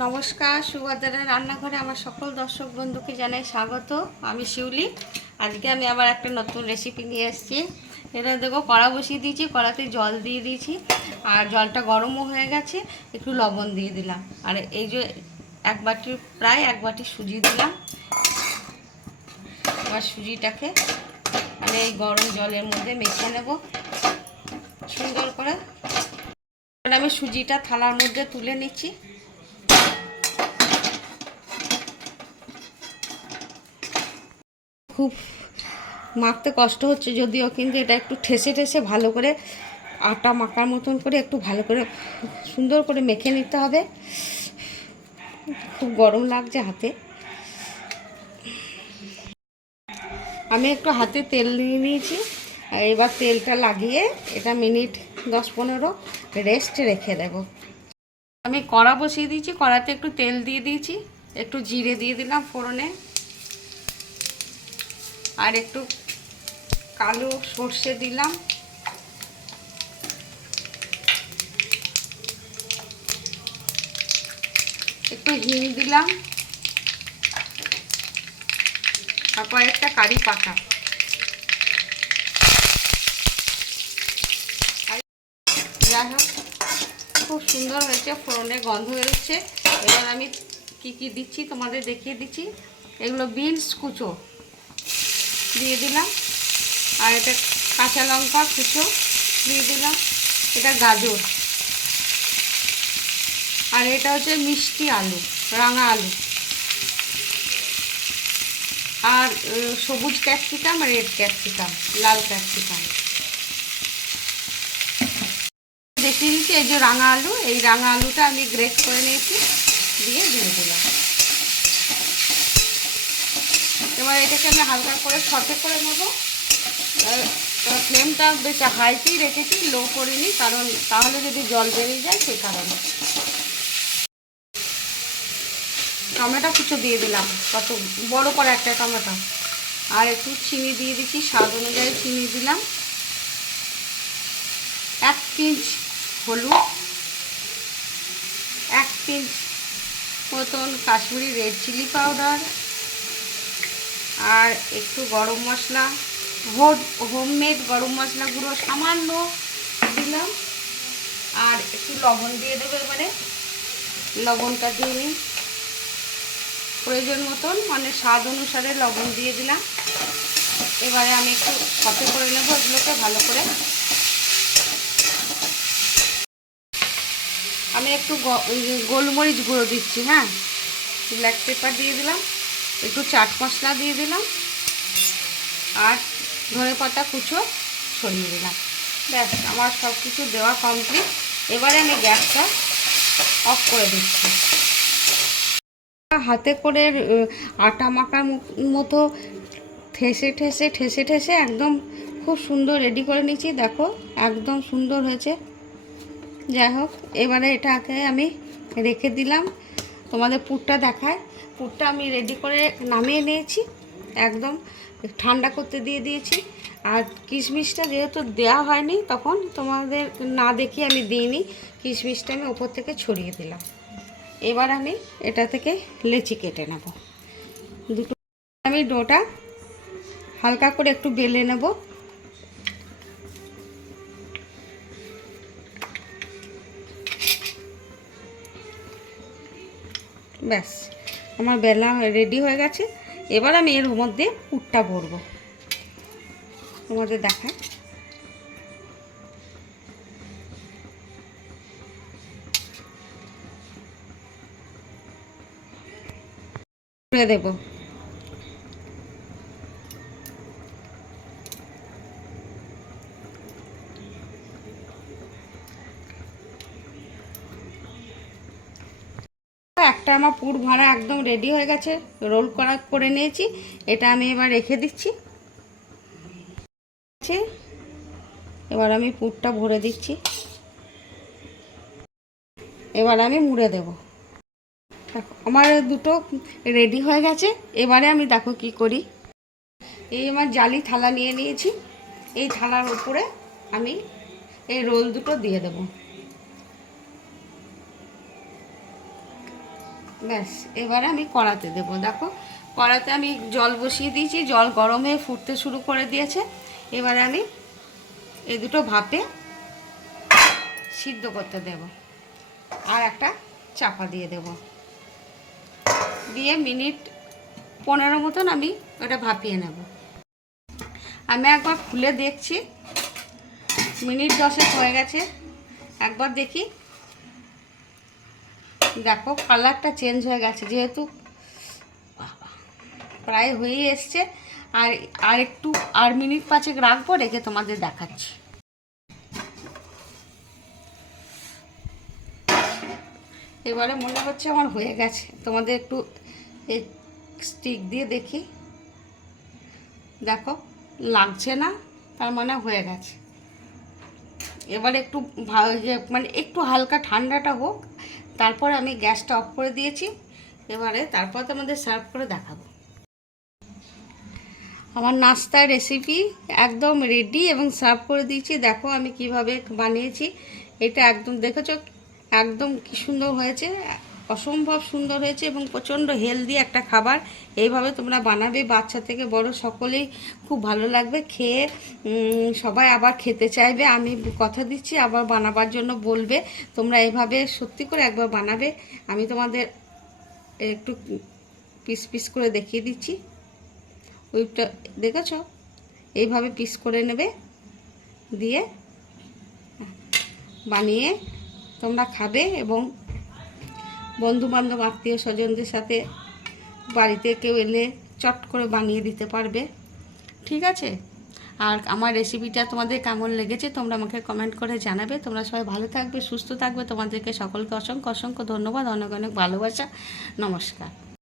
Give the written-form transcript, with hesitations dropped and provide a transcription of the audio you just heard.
নমস্কার, সুভদ্রার রান্নাঘরে আমার সকল দর্শক বন্ধুকে জানাই স্বাগত। আমি শিউলি। আজকে আমি আবার একটা নতুন রেসিপি নিয়ে এসেছি। এটা দেখো, কড়া বসিয়ে দিয়েছি, কড়াতে জল দিয়ে দিয়েছি, আর জলটা গরমও হয়ে গেছে। একটু লবণ দিয়ে দিলাম, আর এই যে প্রায় এক বাটি সুজি দিলাম। এবার সুজিটাকে আমি এই গরম জলের মধ্যে মেখে নেব সুন্দর করে। আমি সুজিটা থালার মধ্যে তুলে নিচ্ছি। খুব মাখতে কষ্ট হচ্ছে যদিও, কিন্তু এটা একটু ঠেসে ঠেসে ভালো করে আটা মাখার মতন করে একটু ভালো করে সুন্দর করে মেখে নিতে হবে। খুব গরম লাগছে হাতে। আমি একটু হাতে তেল নিয়ে নিয়েছি, আর এবার তেলটা লাগিয়ে এটা মিনিট 10-15 রেস্ট রেখে দেব। আমি কড়া বসিয়ে দিয়েছি, কড়াতে একটু তেল দিয়ে দিয়েছি, একটু জিরে দিয়ে দিলাম ফোড়নে, আর একটু কালো সর্ষে দিলাম, একটু হিং দিলাম, আর কয়েকটা কারি পাতা। যাই হোক, খুব সুন্দর হয়েছে, ফোড়নের গন্ধ বেরোচ্ছে। এবার আমি কি কি দিচ্ছি তোমাদের দেখিয়ে দিচ্ছি। এগুলো বিনস কুচো দিয়ে দিলাম, আর এটা কাঁচা লঙ্কা কুচো দিয়ে দিলাম, এটা গাজর, আর এটা হচ্ছে মিষ্টি আলু, রাঙা আলু, আর সবুজ ক্যাপসিকাম, রেড ক্যাপসিকাম, লাল ক্যাপসিকাম দেখিয়ে দিচ্ছি। এই যে রাঙা আলু, এই রাঙা আলুটা আমি গ্রেট করে নিয়েছি, দিয়ে দিলাম। এবার এটাকে আমি হালকা করে সটে করে নেব। ফ্লেমটা বেশ হাইতেই রেখেছি, লো করিনি, কারণ তাহলে যদি জল বেরিয়ে যায় সেই কারণে। টমেটো কুচো দিয়ে দিলাম, কত বড় করে একটা টমেটো, আর একটু চিনি দিয়ে দিচ্ছি, স্বাদ অনুযায়ী চিনি দিলাম, 1 পিঞ্চ হলুদ, 1 পিঞ্চ মতন কাশ্মীরি রেড চিলি পাউডার, আর একটু গরম মশলা, হোমমেড গরম মশলা গুঁড়ো সামান্য দিলাম, আর একটু লবণ দিয়ে দেবো। এবারে লবণটা দিয়ে নিই প্রয়োজন মতন, মানে স্বাদ অনুসারে লবণ দিয়ে দিলাম। এবারে আমি একটু সাথে করে নেব এগুলোকে ভালো করে। আমি একটু গোলমরিচ গুঁড়ো দিচ্ছি, হ্যাঁ, ব্ল্যাক পেপার দিয়ে দিলাম, একটু চাট মশলা দিয়ে দিলাম, আর ধনেপাতা কুচো ছড়িয়ে দিলাম। ব্যাস, আমার সব কিছু দেওয়া কমপ্লিট। এবারে আমি গ্যাসটা অফ করে দিচ্ছি। হাতে করে আটা মাখার মতো ঠেসে ঠেসে ঠেসে ঠেসে একদম খুব সুন্দর রেডি করে নিচ্ছি। দেখো, একদম সুন্দর হয়েছে। যাই হোক, এবারে এটাকে আমি রেখে দিলাম। তোমাদের পুরটা দেখায়। পুরটা আমি রেডি করে নামিয়ে নিয়েছি, একদম ঠান্ডা করতে দিয়ে দিয়েছি। আর কিশমিশটা যেহেতু দেওয়া হয়নি, তখন তোমাদের না দেখিয়ে আমি দিইনি, কিশমিশটা আমি ওপর থেকে ছড়িয়ে দিলাম। এবার আমি এটা থেকে লেচি কেটে নেব। দুটো আমি ডোটা হালকা করে একটু বেলে নেব। ব্যাস, আমার বেলা রেডি হয়ে গেছে। এবার আমি এর মধ্যে পুরটা ভরবো, তোমাদের দেখায়। করে দেব। একটা আমার পুর ভরা একদম রেডি হয়ে গেছে, রোল করে নিয়েছি। এটা আমি এবার রেখে দিচ্ছি। এবার আমি পুরটা ভরে দিচ্ছি। এবার আমি মুড়ে দেব। আমার দুটো রেডি হয়ে গেছে। এবারে আমি দেখো কি করি। এই আমার জালি থালা নিয়ে নিয়েছি, এই থালার উপরে আমি এই রোল দুটো দিয়ে দেব। ব্যাস, এবারে আমি কড়াতে দেবো। দেখো কড়াতে আমি জল বসিয়ে দিয়েছি, জল গরম হয়ে ফুটতে শুরু করে দিয়েছে। এবারে আমি এই দুটো ভাপে সিদ্ধ করতে দেব, আর একটা চাপা দিয়ে দেব, দিয়ে মিনিট 15 মতন আমি ওটা ভাপিয়ে নেব। আমি একবার খুলে দেখছি, মিনিট 10 হয়ে গেছে, একবার দেখি। দেখো কালারটা চেঞ্জ হয়ে গেছে, যেহেতু প্রায় হয়েই এসছে। আর মিনিট 5 রাখবো, রেখে তোমাদের দেখাচ্ছি। এবারে মনে হচ্ছে আমার হয়ে গেছে, তোমাদের একটু স্টিক দিয়ে দেখি। দেখো লাগছে না, তার মানে হয়ে গেছে। এবারে একটু মানে একটু হালকা ঠান্ডাটা হোক, তারপরে আমি গ্যাসটা অফ করে দিয়েছি। এবারে তারপর তোমাদের সার্ভ করে দেখাবো। আমার নাস্তার রেসিপি একদম রেডি এবং সার্ভ করে দিয়েছি। দেখো আমি কিভাবে বানিয়েছি, এটা একদম দেখেছো একদম কি সুন্দর হয়েছে, অসম্ভব সুন্দর হয়েছে এবং প্রচণ্ড হেলদি একটা খাবার। এইভাবে তোমরা বানাবে, বাচ্চা থেকে বড় সকলেই খুব ভালো লাগবে খেয়ে, সবাই আবার খেতে চাইবে। আমি কথা দিচ্ছি আবার বানাবার জন্য বলবে। তোমরা এইভাবে সত্যি করে একবার বানাবে। আমি তোমাদের একটু পিস পিস করে দেখিয়ে দিচ্ছি। ওইটা দেখেছো, এইভাবে পিস করে নেবে, দিয়ে বানিয়ে তোমরা খাবে এবং বন্ধুবান্ধব আত্মীয় স্বজনদের সাথে বাড়িতে কেউ এলে চট করে বানিয়ে দিতে পারবে। ঠিক আছে, আর আমার রেসিপিটা তোমাদের কেমন লেগেছে তোমরা আমাকে কমেন্ট করে জানাবে। তোমরা সবাই ভালো থাকবে, সুস্থ থাকবে। তোমাদেরকে সকলকে অসংখ্য অসংখ্য ধন্যবাদ, অনেক অনেক ভালোবাসা। নমস্কার।